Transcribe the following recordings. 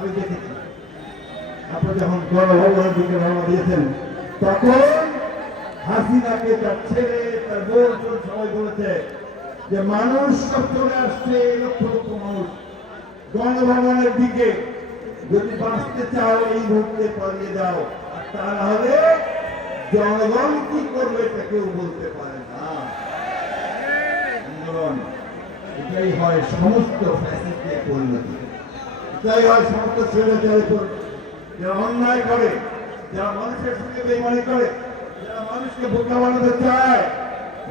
আমি দেখেছি আপনার যখন দিকে দিয়েছেন, তখন হাসিনাকে তার তার বোন সবাই বলেছে যে মানুষ সব চলে আসছে, লক্ষ লক্ষ মানুষ গণভবনের দিকে। যদি বাঁচতে চাও, এই মুহূর্তে পালিয়ে যাও। আর তা না হলে জনগণ কি করবে এটা কেউ বলতে পারে না। এটাই হয় সমস্ত ফ্যাসিলিটির পরিণতি। এটাই হয় সমস্ত ছেলেদের যারা অন্যায় করে, যারা মানুষের সঙ্গে বেমানি করে, যারা মানুষকে বোকা বানাতে চায়,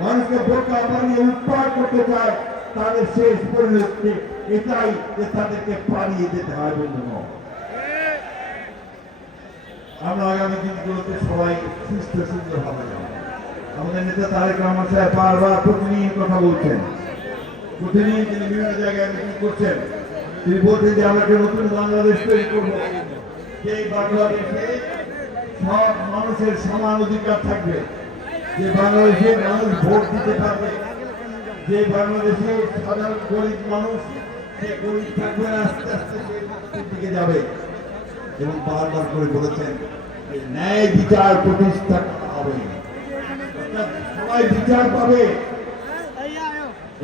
মানুষকে বোকা বানিয়ে উৎপাদ করতে চায়, তাদের শেষ পরিণতি এটাই যে তাদেরকে পালিয়ে যেতে হয় বন্ধুগণ আমরা আগামী দিনগুলোতে সবাই সুস্থ সুন্দর হবে আমাদের নেতা তারেক রহমান সাহেব বারবার প্রতিদিন কথা বলছেন। প্রতিদিন তিনি বিভিন্ন জায়গায় মিটিং করছেন। তিনি বলছেন যে আমরা নতুন বাংলাদেশ তৈরি করব সেই বাংলাদেশে সব মানুষের সমান অধিকার থাকবে, যে বাংলাদেশের মানুষ ভোট দিতে পারবে, যে বাংলাদেশে সাধারণ গরিব মানুষ, সে গরিব থাকবে আস্তে আস্তে সে মুক্তির দিকে যাবে। এবং বারবার করে বলেছেন ন্যায় বিচার প্রতিষ্ঠা করা হবে। সবাই বিচার পাবে।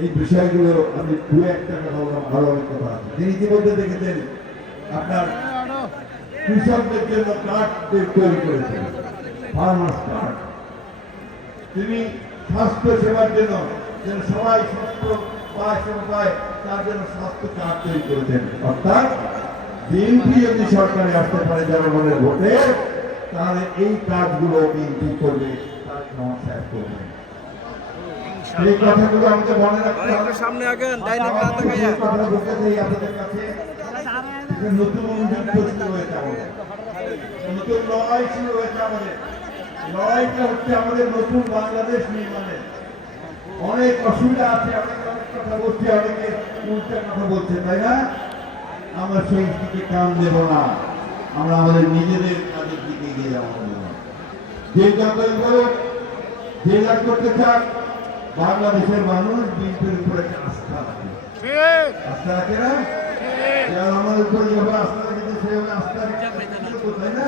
এই বিষয়গুলো আমি দু একটা কথা ভালো অনেক কথা আছে। তিনি ইতিমধ্যে দেখেছেন আপনার কৃষকদের জন্য কার্ড তৈরি করেছেন ফার্মার্স কার্ড তিনি স্বাস্থ্য সেবার জন্য যেন সবাই স্বাস্থ্য পায় সেবা পায়, তার জন্য স্বাস্থ্য কার্ড তৈরি করেছেন। অর্থাৎ বিএনপি যদি সরকারে আসতে পারে জনগণের ভোটে, তাহলে এই কাজগুলো বিএনপি করবে, তার সমস্যা করবে এই কথাগুলো আমাদের মনে রাখতে হবে। সামনে আগান ডাইনে আমার যে কথা বলতে চাই আপনাদের কাছে নতুন যুদ্ধ শুরু হয়েছে আমাদের। নতুন লড়াই শুরু হয়েছে আমাদের। লড়াইটা হচ্ছে আমাদের নতুন বাংলাদেশ নির্মাণের। অনেক অসুবিধা আছে অনেক অনেক কথা বলছে অনেকে উল্টা কথা বলছে তাই না? আমরা সেই দিকে কান দেব না। আমরা আমাদের নিজেদের কাজের দিকে এগিয়ে যাব। যে যতই বলুক যে যা করতে চাক বাংলাদেশের মানুষ বিএনপির উপরে একটা আস্থা রাখে। আস্থা রাখে না? আমার উপর যেভাবে আস্থা রেখেছে সেভাবে আস্থা রেখে তাই না?